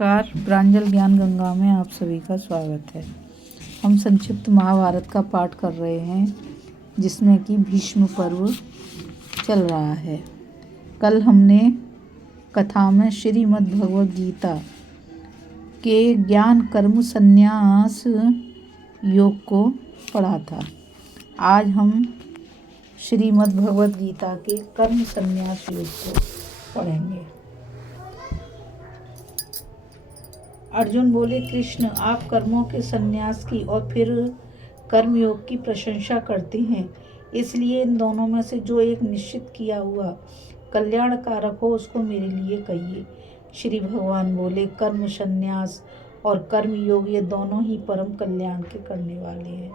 नमस्कार। प्रांजल ज्ञान गंगा में आप सभी का स्वागत है। हम संक्षिप्त महाभारत का पाठ कर रहे हैं, जिसमें कि भीष्म पर्व चल रहा है। कल हमने कथा में श्रीमद् भगवद गीता के ज्ञान कर्म संन्यास योग को पढ़ा था। आज हम श्रीमद् भगवद गीता के कर्म संन्यास योग को पढ़ेंगे। अर्जुन बोले, कृष्ण, आप कर्मों के संन्यास की और फिर कर्मयोग की प्रशंसा करते हैं, इसलिए इन दोनों में से जो एक निश्चित किया हुआ कल्याणकारक हो उसको मेरे लिए कहिए। श्री भगवान बोले, कर्म संन्यास और कर्मयोग ये दोनों ही परम कल्याण के करने वाले हैं,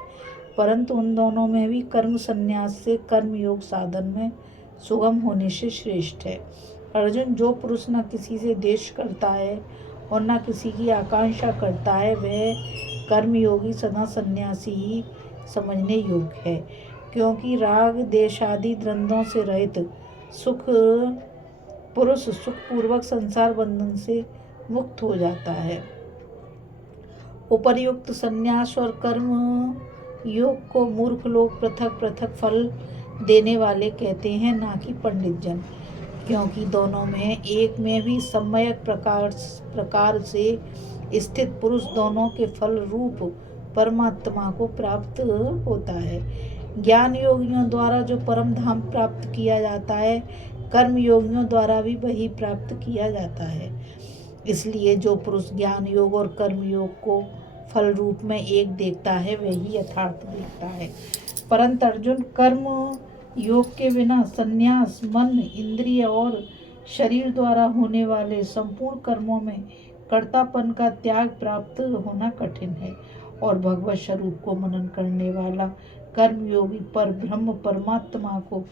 परंतु उन दोनों में भी कर्म संन्यास से कर्मयोग साधन में सुगम होने से श्रेष्ठ है। अर्जुन, जो पुरुष न किसी से द्वेष करता है और न किसी की आकांक्षा करता है, वह कर्मयोगी सदा सन्यासी ही समझने योग्य है, क्योंकि राग देश आदि द्वंद्वों से रहित पुरुष सुखपूर्वक संसार बंधन से मुक्त हो जाता है। उपर्युक्त संन्यास और कर्म योग को मूर्ख लोग पृथक पृथक फल देने वाले कहते हैं, ना कि पंडित जन, क्योंकि दोनों में एक में भी सम्यक प्रकार से स्थित पुरुष दोनों के फल रूप परमात्मा को प्राप्त होता है। ज्ञान योगियों द्वारा जो परम धाम प्राप्त किया जाता है, कर्म योगियों द्वारा भी वही प्राप्त किया जाता है। इसलिए जो पुरुष ज्ञान योग और कर्म योग को फल रूप में एक देखता है, वही यथार्थ देखता है। परंतु अर्जुन, कर्म योग के बिना संन्यास मन, इंद्रिय और शरीर द्वारा होने वाले संपूर्ण कर्मों में कर्तापन का त्याग प्राप्त होना कठिन है, और भगवत स्वरूप को मनन करने वाला कर्मयोगी पर ब्रह्म परमात्मा को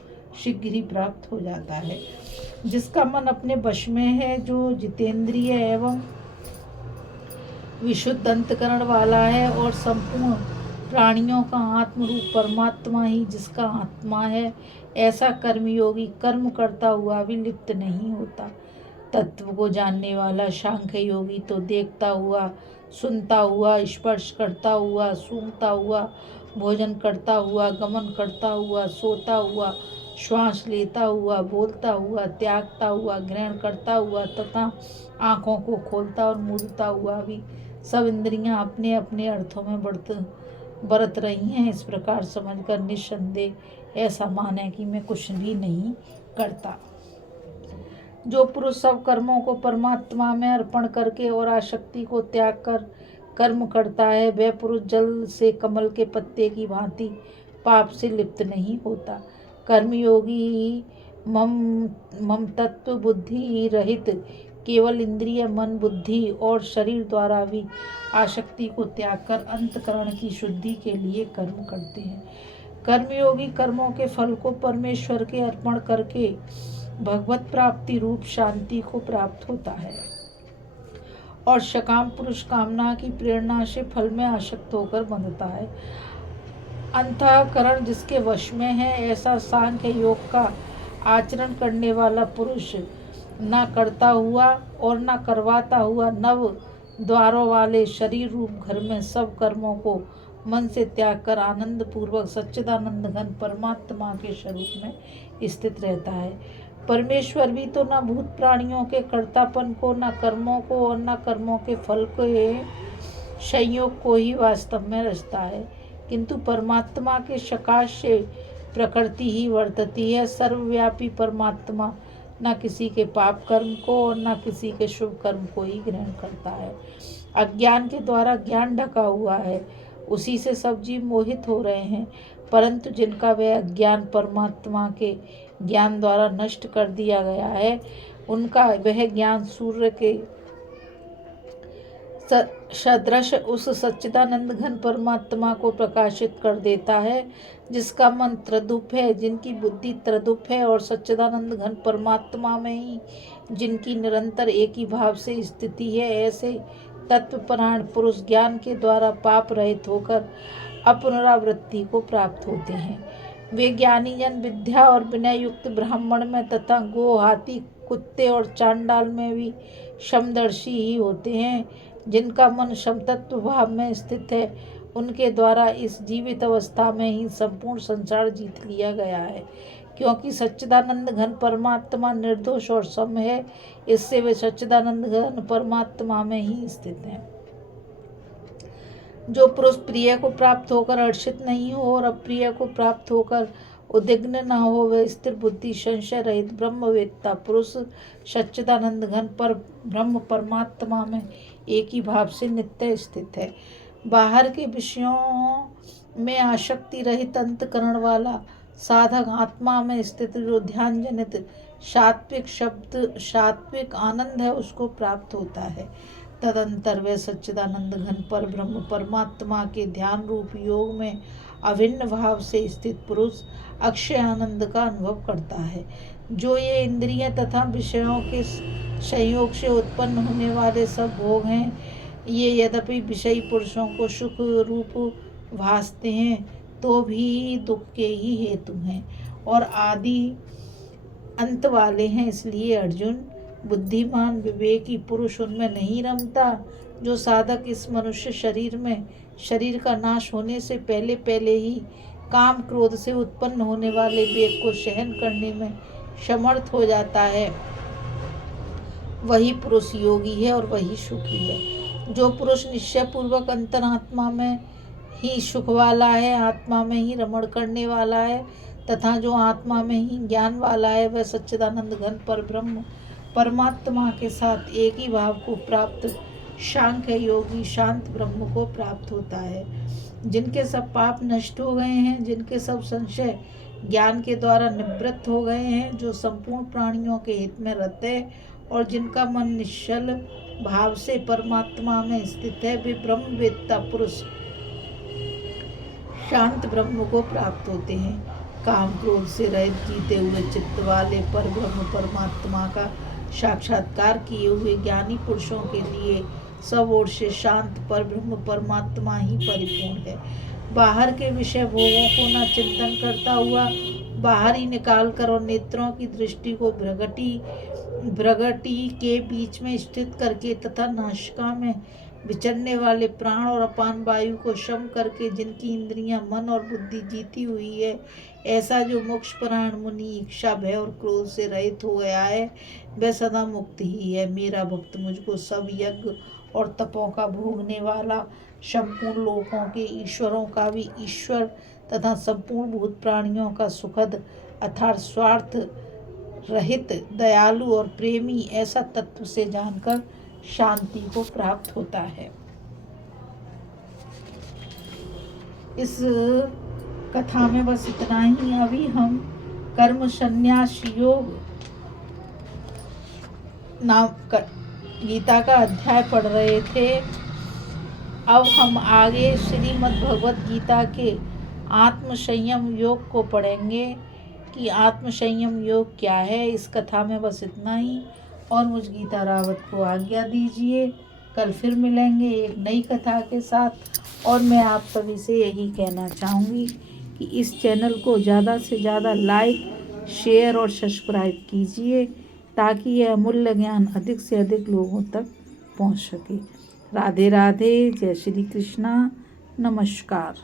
शीघ्र ही प्राप्त हो जाता है। जिसका मन अपने वश में है, जो जितेंद्रिय एवं विशुद्ध अंतकरण वाला है, और संपूर्ण प्राणियों का आत्म रूप परमात्मा ही जिसका आत्मा है, ऐसा कर्मयोगी कर्म करता हुआ भी लिप्त नहीं होता। तत्व को जानने वाला सांख्य योगी तो देखता हुआ, सुनता हुआ, स्पर्श करता हुआ, सूंघता हुआ, भोजन करता हुआ, गमन करता हुआ, सोता हुआ, श्वास लेता हुआ, बोलता हुआ, त्यागता हुआ, ग्रहण करता हुआ तथा आँखों को खोलता और मूंदता हुआ भी सब इंद्रियां अपने अपने अर्थों में बरत रही हैं। इस प्रकार समझकर निस्संदेह ऐसा माने कि मैं कुछ भी नहीं करता। जो पुरुष सब कर्मों को परमात्मा में अर्पण करके और आसक्ति को त्याग कर कर्म करता है, वह पुरुष जल से कमल के पत्ते की भांति पाप से लिप्त नहीं होता। कर्मयोगी ममतत्व बुद्धि रहित केवल इंद्रिय, मन, बुद्धि और शरीर द्वारा भी आसक्ति को त्याग कर अंतकरण की शुद्धि के लिए कर्म करते हैं। कर्मयोगी कर्मों के फल को परमेश्वर के अर्पण करके भगवत प्राप्ति रूप शांति को प्राप्त होता है, और सकाम पुरुष कामना की प्रेरणा से फल में आसक्त होकर बंधता है। अंतःकरण जिसके वश में है, ऐसा सांख्य योग का आचरण करने वाला पुरुष न करता हुआ और न करवाता हुआ नव द्वारों वाले शरीर रूप घर में सब कर्मों को मन से त्याग कर आनंद पूर्वक सच्चिदानंद घन परमात्मा के स्वरूप में स्थित रहता है। परमेश्वर भी तो न भूत प्राणियों के कर्तापन को, न कर्मों को और न कर्मों के फल के संयोग को ही वास्तव में रचता है, किंतु परमात्मा के सकाश से प्रकृति ही वर्तती है। सर्वव्यापी परमात्मा न किसी के पाप कर्म को और न किसी के शुभ कर्म को ही ग्रहण करता है। अज्ञान के द्वारा ज्ञान ढका हुआ है, उसी से सब जीव मोहित हो रहे हैं, परंतु जिनका वह अज्ञान परमात्मा के ज्ञान द्वारा नष्ट कर दिया गया है, उनका वह ज्ञान सूर्य के सदृश उस सच्चिदानंद घन परमात्मा को प्रकाशित कर देता है। जिसका मन त्रदुप है, जिनकी बुद्धि त्रदुप है, और सच्चिदानंद घन परमात्मा में ही जिनकी निरंतर एक ही भाव से स्थिति है, ऐसे तत्वपरायण पुरुष ज्ञान के द्वारा पाप रहित होकर अपुनरावृत्ति को प्राप्त होते हैं। वे ज्ञानी जन विद्या और विनय युक्त ब्राह्मण में तथा गो, हाथी, कुत्ते और चांडाल में भी समदर्शी ही होते हैं। जिनका मन समतत्व भाव में स्थित है, उनके द्वारा इस जीवित अवस्था में ही संपूर्ण संसार जीत लिया गया है। क्योंकि सच्चिदानंद घन परमात्मा निर्दोष और सम है, इससे वे सच्चिदानंद घन परमात्मा में ही स्थित हैं। जो पुरुष प्रिय को प्राप्त होकर हर्षित नहीं हो और अप्रिय को प्राप्त होकर उद्विग्न न हो, वह स्थिर बुद्धि संशय रहित ब्रह्मवेत्ता पुरुष सच्चिदानंद घन पर ब्रह्म परमात्मा में एक ही भाव से नित्य स्थित है। बाहर के विषयों में आसक्ति रहित अंतकरण वाला साधक आत्मा में स्थित जो ध्यान जनित सात्विक आनंद है, उसको प्राप्त होता है। तदंतर वे सच्चिदानंद घन पर ब्रह्म परमात्मा के ध्यान रूप योग में अभिन्न भाव से स्थित पुरुष अक्षय आनंद का अनुभव करता है। जो ये इंद्रियां तथा विषयों के संयोग से उत्पन्न होने वाले सब भोग हैं, ये यद्यपि विषयी पुरुषों को सुख रूप भासते हैं, तो भी दुख के ही हेतु हैं और आदि अंत वाले हैं। इसलिए अर्जुन, बुद्धिमान विवेकी पुरुष उनमें नहीं रमता। जो साधक इस मनुष्य शरीर में शरीर का नाश होने से पहले पहले ही काम क्रोध से उत्पन्न होने वाले वेग को सहन करने में समर्थ हो जाता है, वही पुरुष योगी है और वही सुखी है। जो पुरुष निश्चय पूर्वक अंतरात्मा में ही सुख वाला है, आत्मा में ही रमण करने वाला है तथा जो आत्मा में ही ज्ञान वाला है, वह सच्चिदानंद घन पर ब्रह्म परमात्मा के साथ एक ही भाव को प्राप्त सांख्य योगी शांत ब्रह्म को प्राप्त होता है। जिनके सब पाप नष्ट हो गए हैं, जिनके सब संशय ज्ञान के द्वारा निवृत्त हो गए हैं, जो संपूर्ण प्राणियों के हित में रहते हैं और जिनका मन निश्चल भाव से परमात्मा में स्थित है, वे ब्रह्मवेत्ता पुरुष शांत ब्रह्म को प्राप्त होते हैं। काम क्रोध से रहित जीते हुए चित्त वाले पर ब्रह्म परमात्मा का साक्षात्कार किए हुए ज्ञानी पुरुषों के लिए सब ओर से शांत पर ब्रह्म परमात्मा ही परिपूर्ण है। बाहर के विषय भोगों को न चिंतन करता हुआ बाहर ही निकाल कर और नेत्रों की दृष्टि को भ्रगटी के बीच में स्थित करके तथा नासिका में विचरने वाले प्राण और अपान वायु को शम करके जिनकी इंद्रियां मन और बुद्धि जीती हुई है, ऐसा जो मोक्ष परायण मुनि इच्छा भय और क्रोध से रहित हो गया है, वह सदा मुक्त ही है। मेरा भक्त मुझको सब यज्ञ और तपों का भोगने वाला, संपूर्ण लोकों के ईश्वरों का भी ईश्वर तथा संपूर्ण भूत प्राणियों का सुखद अर्थात स्वार्थ रहित दयालु और प्रेमी ऐसा तत्व से जानकर शांति को प्राप्त होता है। इस कथा में बस इतना ही। अभी हम कर्म संन्यास योग नाम गीता का अध्याय पढ़ रहे थे। अब हम आगे श्रीमद् भगवत गीता के आत्म संयम योग को पढ़ेंगे कि आत्म संयम योग क्या है। इस कथा में बस इतना ही और मुझ गीता रावत को आज्ञा दीजिए। कल फिर मिलेंगे एक नई कथा के साथ। और मैं आप सभी से यही कहना चाहूँगी कि इस चैनल को ज़्यादा से ज़्यादा लाइक शेयर और सब्सक्राइब कीजिए ताकि यह अमूल्य ज्ञान अधिक से अधिक लोगों तक पहुँच सके। राधे राधे, जय श्री कृष्णा, नमस्कार।